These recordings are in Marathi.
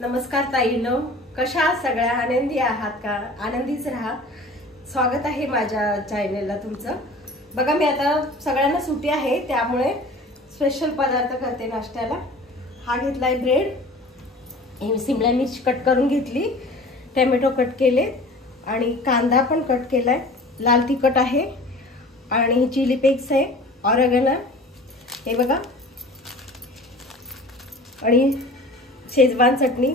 नमस्कार ताईंनो, कशा आहात? सगळ्या आनंदी आहात का? आनंदीच राहा। स्वागत आहे माझ्या चॅनलला तुमचं। बघा, मी आता सगळ्यांना सुट्टी आहे त्यामुळे स्पेशल पदार्थ करते नाश्त्याला। हा घेतलाय ब्रेड, ही सिमला मिर्च कट करून घेतली, टोमॅटो कट केले आणि कांदा पण कट केलाय, लाल तिखट आहे आणि चिली फ्लेक्स आहे, ऑरेगनो हे बघा, आणि शेजवान चटणी,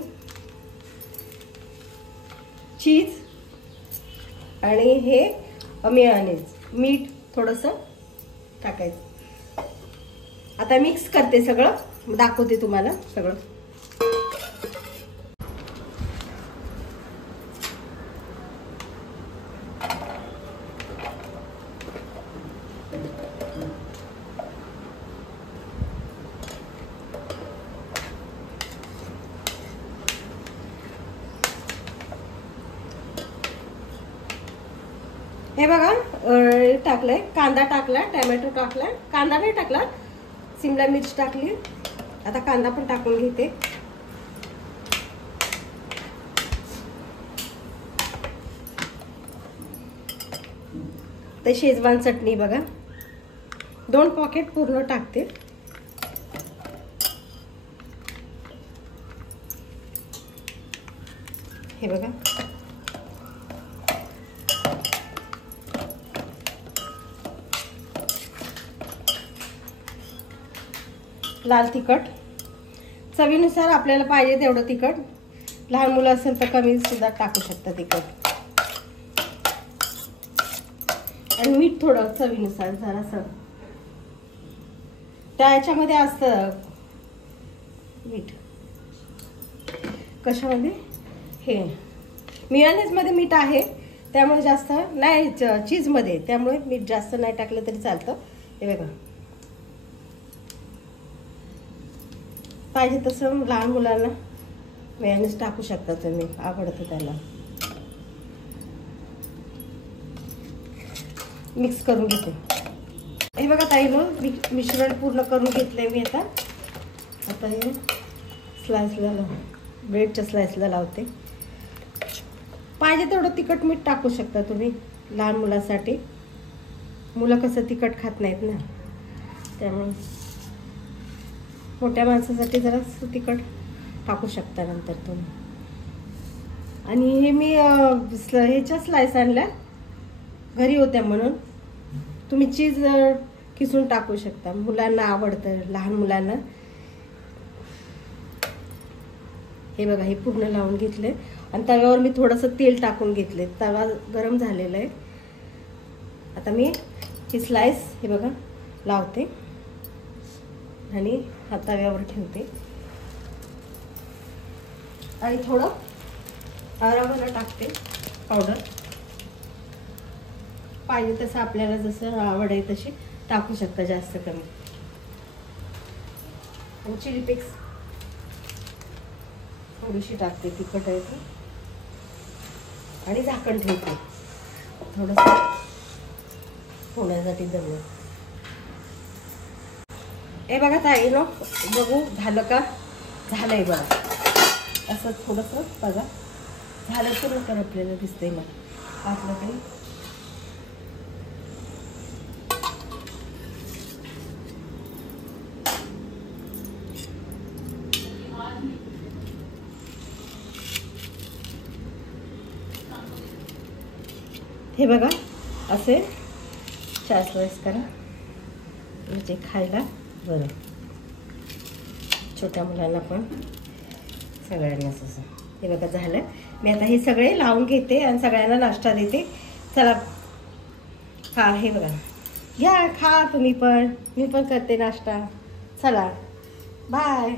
चीज आणि हे मेयोनीज, मीठ थोडंसं टाकायचं। आता मिक्स करते सगळं, दाखवते तुम्हाला सगळं। हे बघा, टाकलंय, कांदा टाकला, टोमॅटो टाकला, कांदा नाही टाकला, सिमला मिर्च टाकली। आता कांदा पण टाकून घेते। ते शेजवान चटणी बघा, 2 पॉकेट पूर्ण टाकते। हे बघा, लाल तिखट चवीनुसार, आपल्याला पाहिजे तेवढं तिखट। लहान मुलं असेल तर कमी सुद्धा टाकू शकता तिखट, आणि मीठ थोडं चवीनुसार जरासं, त्याच्यामध्ये असतं मीठ। कशामध्ये? हे मेयोनीज मध्ये मीठ आहे त्यामुळे जास्त नाही, चीज मध्ये, त्यामुळे मीठ जास्त नाही टाकलं तरी चालतं। हे बघा, पाहिजे तसं लहान मुलांना मेयोनीज टाकू शकता तुम्ही, आवडतं त्याला। मिक्स करून घेते। हे बघा ताईंनो, मिश्रण पूर्ण करून घेतलंय मी। आता हे स्लाइसला, ब्रेडच्या स्लाइसला लावते। पाहिजे तेवढं तिखट मीठ टाकू शकता तुम्ही लहान मुलासाठी। मुलं कसं तिखट खात नाहीत ना, त्यामुळे मोठ्या माणसासाठी जरा तिखट टाकू शकता नंतर तुम्ही। आणि हे मी ह्याच्या स्लाइस आणल्या, घरी होत्या म्हणून। तुम्ही चीज किसून टाकू शकता, मुलांना आवडतं, लहान मुलांना। हे बघा, हे पूर्ण लावून घेतले आणि तव्यावर मी थोडंसं तेल टाकून घेतले, तवा गरम झालेला आहे। आता मी ही स्लाइस हे बघा लावते आणि तव्यावर ठेवते, आणि थोडं ऑरेगनो टाकते पावडर। पाहिजे तसं आपल्याला जसं आवड आहे तशी टाकू शकता, जास्त कमी। आणि चिली फ्लेक्स थोडीशी टाकते, तिखट आहे ती, आणि झाकण ठेवते थोडंसं होण्यासाठी दमून। हे बघा ताईंनो, बघू झालं का? झालंय बघा, असं थोडंसं बघा, झालं पूर्ण तर आपल्याला दिसतंय मला आपलं काही। हे बघा, असे 4 स्लाइस करा, म्हणजे खायला बरं, छोट्या मुलांना पण, सगळ्यांनाच असं। हे बघा झालं, मी आता हे सगळे लावून घेते आणि सगळ्यांना नाश्ता देते। चला, हा हे बघा, घ्या, खा तुम्ही पण, मी पण करते नाश्ता। चला, बाय।